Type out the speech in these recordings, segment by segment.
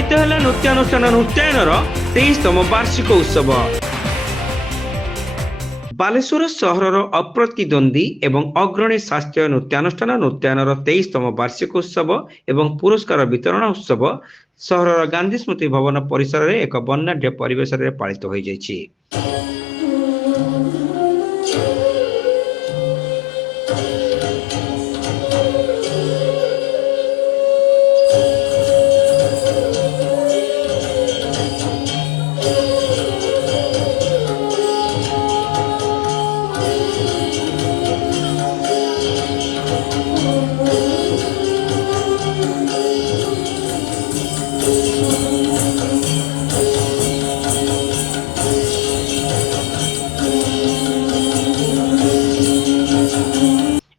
पालित है नृत्यानुष्ठान नृत्यायनर 23तम वार्षिक उत्सव। बालेश्वर सहर अप्रतिद्वंदी एवं अग्रणी शास्त्रीय नृत्यानुष्ठान नृत्यायनर 23तम वार्षिक उत्सव एवं पुरस्कार वितरण उत्सव सहर गांधी स्मृति भवन परिसर में एक वर्णाढ्य परिवेश में पालित हो जाइछि।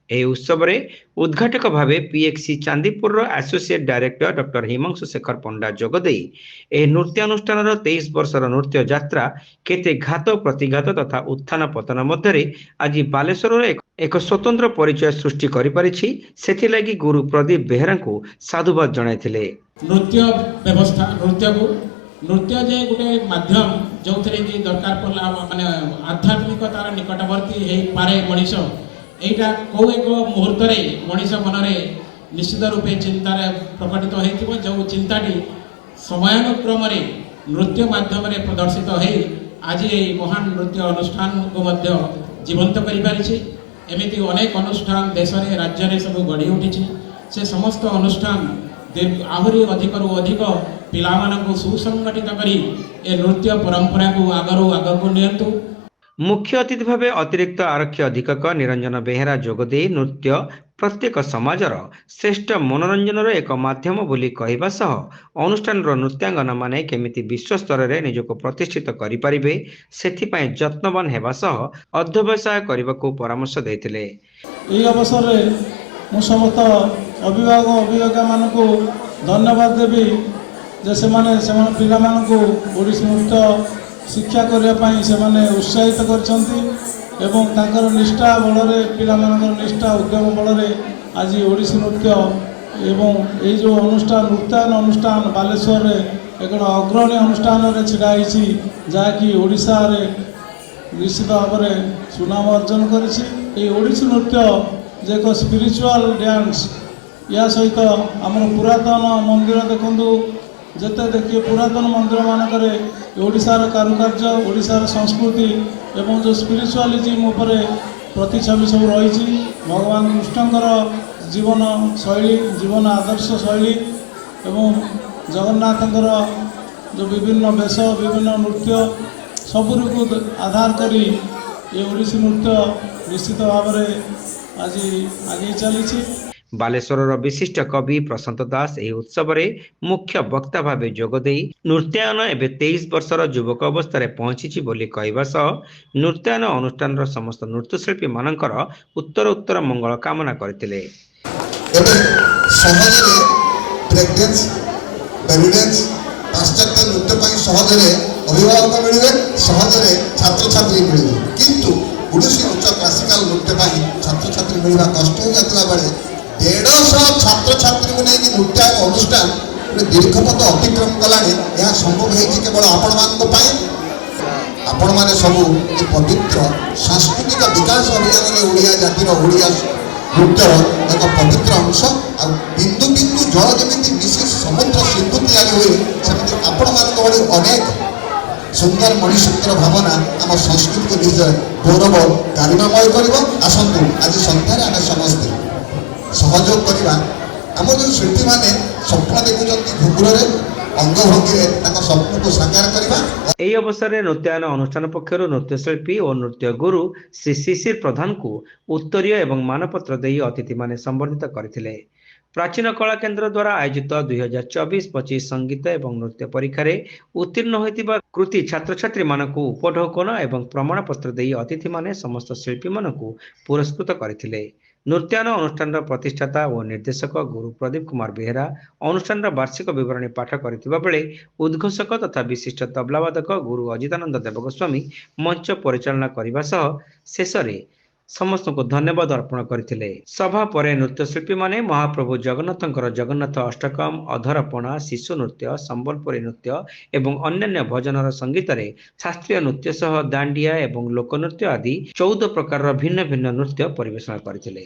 ଏହି ଉତ୍ସବରେ ଉଦ୍ଘାଟକ ଭାବେ PXE Chandipur associate director doctor Himanshu Shekhar Panda ଯୋଗଦେଇ ଏହି ନୃତ୍ୟାନୁଷ୍ଠାନର 23 ବର୍ଷର ନୃତ୍ୟ ଯାତ୍ରା କେତେ ଘାତ ପ୍ରତିଘାତ ତଥା ଉତ୍ଥାନ ପତନ ମଧ୍ୟରେ ଆଜି ବାଲେଶ୍ୱରର ଏକ ସ୍ୱତନ୍ତ୍ର ପରିଚୟ ସୃଷ୍ଟି କରିପାରିଛି, ସେଥିଲାଗି ଗୁରୁ ପ୍ରଦୀପ ବେହେରାଙ୍କୁ ସାଧୁବାଦ ଜଣାଇଥିଲେ। ନୃତ୍ୟ ବ୍ୟବସ୍ଥା ନୃତ୍ୟ ଯେ ଗୋଟେ ମାଧ୍ୟମ ଯୋଉଥିରେ କି ଦରକାର ପଡିଲା ମାନେ ଆଧ୍ୟାତ୍ମିକତାର ନିକଟବର୍ତ୍ତୀ ହେଇପାରେ ମଣିଷ, এইটা কেউ এক মুহূর্তে মনিষ মନରେ নিশ্চিত রূপে চিন্তার প্রকটিত হয়েছিল, যে চিন্তাটি সময়ানুক্রমে নৃত্য মাধ্যমে প্রদর্শিত হয়ে আজ এই মহান নৃত্য অনুষ্ঠানকে মধ্য জীবন্ত করে পারিছে। এমিতি অনেক অনুষ্ঠান দেশের রাজ্যের সব গড়ি উঠিছে। সে সমস্ত অনুষ্ঠান আহুরি অধিকরু অধিক পিলামানଙ୍କୁ সুসংগঠিত করে এ নৃত্য পরম্পরাকে আগକୁ নিয়ন্তু। मुख्य अतिथि भाव अतिरिक्त आरक्षी अधीक्षक निरंजन बेहेरा जोगदे नृत्य प्रत्येक समाजर श्रेष्ठ मनोरंजन एक माध्यम बोली कहवा सह अनुष्ठान नृत्यांगना माने केमिति विश्व स्तर में निजको प्रतिष्ठित करिपारिबे सेथिपाई जत्नवान हेबा सह अध्यवसाय करबाकू परामर्श देथिले। एही अवसर रे मु समस्त अभिभावक अभिभाविका मानकू धन्यवाद देबी जे सेमाने पिला मानकू ओडिसी नृत्य शिक्षा करने से उत्साहित कर निष्ठा बल निष्ठा उद्यम बल आज ओडिसी नृत्य एवं ये जो अनुष्ठान नृत्यायन अनुष्ठान बालेश्वर एक अग्रणी अनुष्ठान छिड़ाई जहाँकि ओडिशा रे निश्चित भाव में सुनाम अर्जन करोडिसी नृत्य जे एक स्पिरिचुअल डांस या सहित आम पुरातन मंदिर देखु जिते देखिए पुरातन मंदिर मानक ओडिशार कारुकार्य ओडिशार संस्कृति एवं जो स्पिरिचुआलिज्म उपर प्रतिछवि सब रही भगवान कृष्णकर जीवन शैली जीवन आदर्श शैली एवं जगन्नाथंकर जो विभिन्न वेश विभिन्न नृत्य सबूक आधार करी ये ओडिसी नृत्य निश्चित भाव में आज आगे चली। बालेश्वर विशिष्ट कवि प्रशांत दास यह उत्सव में मुख्य वक्ता भाव जोगदे नृत्यायन एवं 23 वर्षर युवक अवस्था पहुंची बोली कहवा सह नृत्यायन अनुष्ठान समस्त नृत्यशिल्पी मानकर उत्तर मंगल कामना करते। पाश्चात्य नृत्य सहजरे अभिभावक मिले सहजरे छात्र छात्री मिले किंतु ओडिसी नृत्य क्लासिकल नृत्य छात्र छात्री मिलवा कष्ट हो जाता बेले 150 छात्र छात्री को लेकिन नृत्यायन अनुष्ठान दीर्घ पथ अतिक्रम कलानी यह संभव है केवल आपण मैंने सब पवित्र सांस्कृतिक विकास अभियान में ओडिया जातिर ओडिया नृत्यर एक पवित्र अंश आ बिंदु बिंदु जल जमी मिशी समुद्र सिंधु तैयारी हुए सेमती आपण भली अनेक सुंदर मणिसूत्र भावना आम संस्कृति को निज गौरव गारिमामय कर आसतु आज सन्धार आम समस्ते सहयोग करवा आम जो शिल्पी मैंने स्वप्न देखुं घुंगुर अंगभंगी स्वप्न को साकार करवा। यह अवसर में नृत्यायन अनुष्ठान पक्षर नृत्यशिल्पी और नृत्य गुरु श्री शिशिर प्रधान को उत्तरीय एवं मानपत्र दे अतिथि माने संबर्धित करथिले। प्राचीन कला केन्द्र द्वारा आयोजित 2024-25 संगीत एवं नृत्य परीक्षा उत्तीर्ण होइतिबा कृति छात्र छात्री मानकु उपढौकन एवं प्रमाण पत्र दे अतिथि माने समस्त शिल्पी मानकु पुरस्कृत करथिले। नृत्यायन अनुष्ठान प्रतिष्ठाता और निर्देशक गुरु प्रदीप कुमार बेहेरा अनुष्ठान वार्षिक विवरणी पाठ करथिबा बेले उद्घोषक तथा विशिष्ट तबलावादक गुरु अजितानंद देवगोस्वामी मंच परिचालना करने शेष समस्त को धन्यवाद अर्पण करथिले। सभा परे नृत्यशिल्पी माने महाप्रभु जगन्नाथंकर जगन्नाथ अष्टकम, अधरपणा, शिशु नृत्य, संबलपुरी नृत्य एवं अन्यान्य भजनर संगीत रे शास्त्रीय नृत्य सह दांडिया एवं लोकनृत्य आदि 14 प्रकार भिन्न भिन्न नृत्य परिवेषण करथिले।